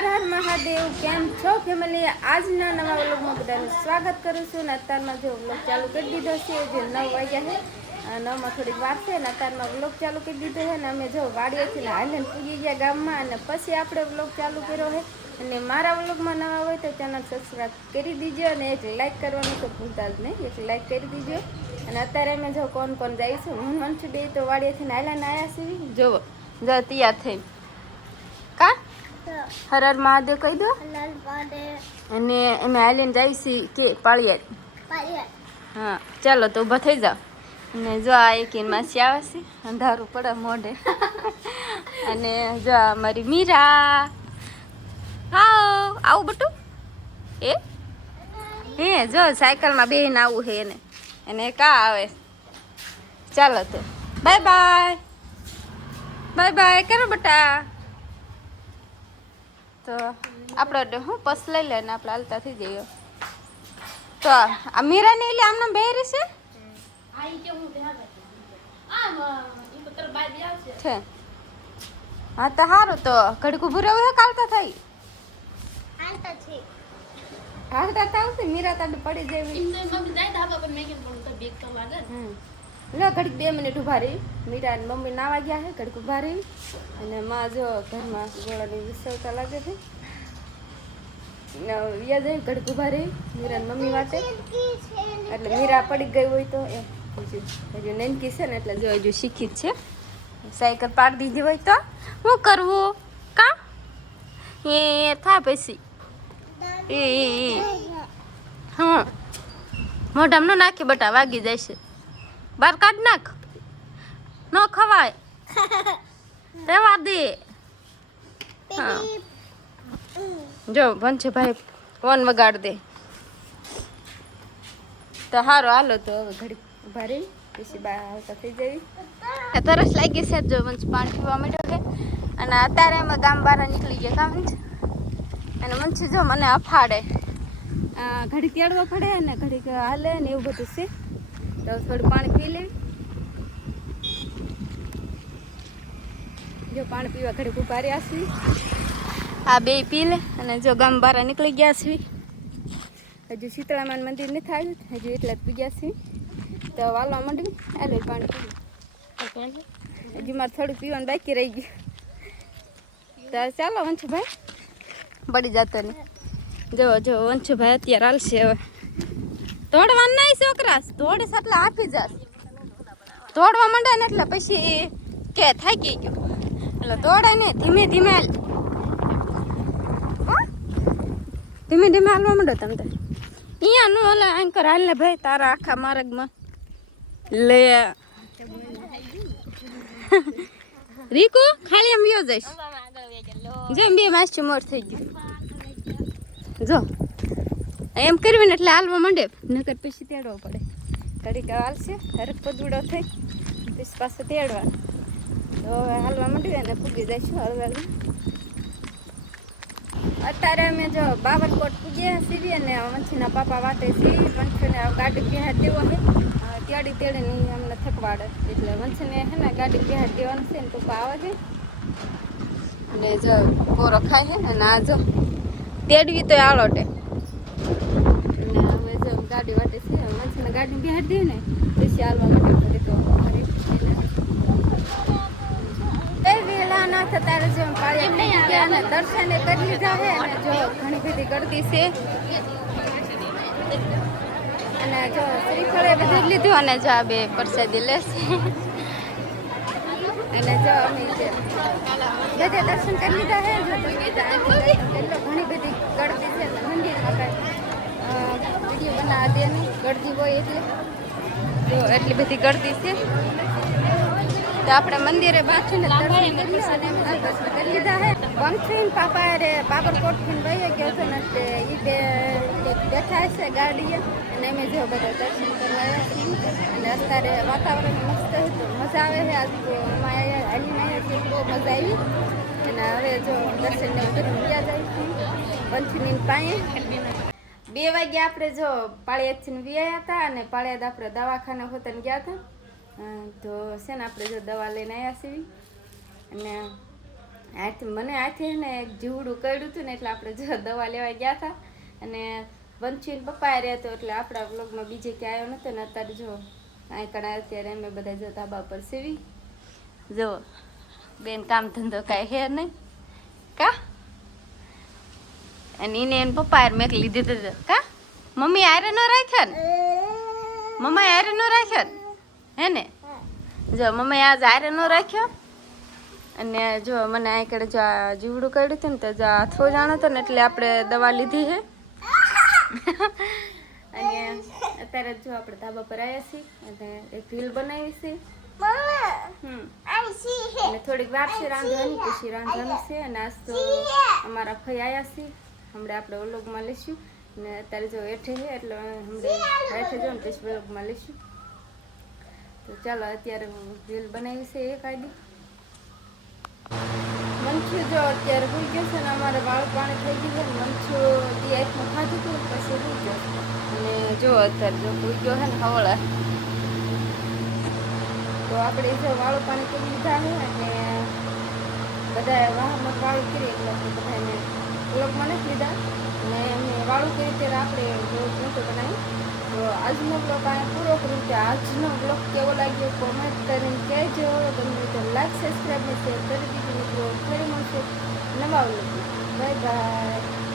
હર હર મહાદેવ, કેમ છો ફેમિલી? આજના નવા વ્લોગમાં બધાનું સ્વાગત કરું છું. ને અત્યારમાં જો વ્લોગ ચાલુ કરી દીધો છે, જે 9 વાગ્યા છે. 9માં થોડીક વાર છે ને અત્યારમાં વ્લોગ ચાલુ કરી દીધો છે. ને અમે જો વાડીએથી હાલીને પૂગી ગયા ગામમાં, અને પછી આપણે વ્લોગ ચાલુ કર્યો છે. અને મારા વ્લોગમાં નવા હોય તો ચેનલ સબસ્ક્રાઈબ કરી દીજો, અને એક લાઇક કરવાનું તો ભૂલતા જ નહીં, એક લાઇક કરી દીજો. અને અત્યારે અમે જો કોણ કોણ જઈશું, હું મનસું બે તો વાડીએથી હાલીને આવ્યા છીએ. જોવો જો તૈયાર થઈ કા હર હર મહાદેવ કહી દો. અને અમે હાલીને જઈશી કે પાળિયાદ. હા ચાલો તો ઊભા થઈ જાઓ. અને જો આ એક માસી આવે છે, અંધારું પડે મોઢે. અને જો આ મારી મીરા. હાઉ આવું બટું એ હે જો સાયકલમાં બેહીને આવું છે એને. અને કા આવે. ચાલો તો બાય બાય. બાય બાય કરો બટા. તો આપણે હું પસ લઈ લે ને આપણે હાલતા થઈ જઈએ. તો આ મીરા ને એટલે આમને બે રહેશે છે. હા તો સારું, તો ઘડીક ઊભું રહેવું હે કાલતા થઈ હાલતા થાવશે. મીરા તાડે પડી જેવી લે ઘડીક 2 મિનિટ ઊભા રહી. મીરા ને મમ્મી નાવા ગયા છે, ઘડીક ઊભા રહી. અને માં જો ઘરમાં ગોળાની વિસવતા લાગે છે. યાદ આવી ઘડીક ઊભા રહી મીરા ને મમ્મી વાટે. એટલે મીરા પડી ગઈ હોય તો એમ હજુ નેનકી છે ને, એટલે જો હજુ શીખી જ છે. સાયકલ પાડી દીધી હોય તો શું કરવું કા એ થાય પછી એ હા મોઢામાં ન નાખી બટા, વાગી જાય છે. બહાર કાઢ નાખ, ન ખવાય રેવા દે. હા જો ભંશુભાઈ ફોન વગાડ દે તો સારું. હાલો તો હવે ઘડી ઉભા રહી પછી બહાર આવતા થઈ જવી. તરસ લાગી છે, જો વંશ પાણી પીવા માંડ્યો છે. અને અત્યારે અમે ગામ બહાર નીકળી ગયા કામ જ. અને વંશ જો મને અફાડે, ઘડી તેડવો પડે ને ઘડીક હાલે ને એવું બધું છે. તો થોડું પાણી પી લેવી. જો પાણી પીવા ઘડીક ઉભા રહ્યા છીએ. આ બે પી લે. અને જો ગામ બહાર નીકળી ગયા છીએ. હજુ શીતળામાન મંદિર નથી આવ્યું, હજુ એટલા જ પૂગ્યા છીએ. તો વાલવા માંડવી આલે પાણી પી. હજુ મારે થોડું પીવાનું બાકી રહી ગયું. તો ચાલો વંશુભાઈ પડી જતો ને. જો જો વંશુભાઈ અત્યારે હાલશે. હવે દોડવાનું નહીં છોકરા, દોડીશ એટલે આપી જશે. દોડવા માંડે ને એટલે પછી કે થાકી ગયું, એટલે દોડાય ને ધીમે ધીમે હાલ. ધીમે ધીમે હાલવા માંડો તમે તો. અહીંયા નો ઓલા એન્કર હાલ ને ભાઈ, તારા આખા માર્ગમાં લે રીકુ ખાલી એમ યો જઈશ. જેમ બે માસ્ટર મોર થઈ ગયું. જો એમ કરવી ને એટલે હાલવા માંડે, નકર પછી તેડવો પડે. ઘડીક હાલશે હરક પદુડો થઈ પછી પાછો તેડવા. તો હવે હાલવા માંડવી અને પૂગી જઈશું હળવે. અત્યારે અમે જો બાબરકોટ પૂગ્યા સીવી. અને વંશીના પાપા વાટે સીવી. વંશીને ગાડી બેહાડ દેવો છે, તેડી તેડીને અમને થકવાડે. એટલે વંશીને હે ને ગાડી બેહાડ દેવાનું છે ને પપ્પા આવે છે. અને જો પોરો ખાય છે. અને આ જો તેડવી તો આળોટે. અને હવે જો ગાડી વાટે છે, વંશીને ગાડી બેહાડ દે ને પછી હાલવા માટે ફરી તો વેલા ના થતા જો પાળિયા દર્શન કરી લીધા છે. અને જો ઘણી બધી ગળદી છે. અને જો શ્રીફળે બધું લીધું. અને જો આ બે પ્રસાદી લેશે. અને જો અમે બધે દર્શન કરી લીધા છે. જો એટલે ઘણી બધી ગળદી છે. મંદિરમાં કાંઈ વિડીયો બનાવવા દે નહીં, ગળદી હોય એટલે જો એટલી બધી ગળદી છે. તો આપણે મંદિરે બાંધીને દર્શન કરી લીધા છે. વંશીને પાપા રે બાબરકોટથી વહી ગયો છે ને, એટલે એ બે બેઠા છે ગાડીએ. અને અમે જો બધા દર્શન કરવા આવ્યા છીએ. અને અત્યારે વાતાવરણ મસ્ત હતું, મજા આવે છે. આજ તો હાલીને આવ્યા છીએ, બહુ મજા આવી. અને હવે જો દર્શનને બધું ગયા જાય છે વંશીની પાસે. 2 વાગ્યા આપણે જો પાળિયાદથી વ્યાયા હતા. અને પાળિયાદ આપણે દવાખાને હોતને ગયા હતા. તો છે ને આપણે જો દવા લઈને આવ્યા છીએ. અને આથી મને આથી ને એક જીવડું કર્યું હતું ને એટલે આપણે જો દવા લેવા ગયા હતા અને વંશીને પપ્પા રહ્યા તો એટલે આપણા બ્લોગમાં બીજે ક્યાં આવ્યો નહોતો ને અત્યારે જો અહીં કણા અત્યારે અમે બધા જો ધાબા પર સીવી જો બેન કામ ધંધો કાંઈ હે નહીં કા અને એને પપ્પા મેક લીધી હતી કા મમ્મી આરે ન રાખ્યો ને મમ્મા આરે ન રાખ્યો ને હે ને જો મમ્મી આજ આરે ન રાખ્યો અને જો મને આ કડે જો જીવડું કાઢ્યું હતું ને તો જો હાથો જાણો હતો ને એટલે આપણે દવા લીધી છે અને અત્યારે જો આપણે ધાબા પર આવ્યા છીએ અને એક રીલ બનાવી છે અને થોડીક વાર છે રાંધવાની પછી રાંધવાનું છે અને આજ તો અમારા ફઈ આવ્યા છે હમણાં આપણે વ્લોગમાં લઈશું ને અત્યારે જો હેઠે છે એટલે હમણાં હેઠે જો ને પછી વ્લોગમાં લઈશું તો ચાલો અત્યારે રીલ બનાવી છે એ કાઢી મંછું જો અત્યારે ભૂઈ ગયો છે ને અમારે વાળ પાણી થઈ ગયું છે ને મંછું દી આંખમાં ખાધું હતું પછી ભૂઈ ગયો અને જો અત્યારે જો ભૂઈ ગયો છે ને હવળા તો આપણે જો વાળું પાણી કરી લીધા છે અને બધા વાહમાં વાળું કરી એટલે આપણે બધાને બ્લોગમાં નથી લીધા અને અમે વાળું કરી ત્યારે આપણે બ્લોગ નહોતો બનાવી તો આજનો બ્લોગ અહીંયા પૂરો કર્યું કે આજનો બ્લોગ કેવો લાગ્યો કોમેન્ટ કરીને કહેજો તમને તો લાઈક સબસ્ક્રાઈબ ને શેર કરી દીધું મિત્રો ફરી મળશે નવા બ્લોગ બાય બાય.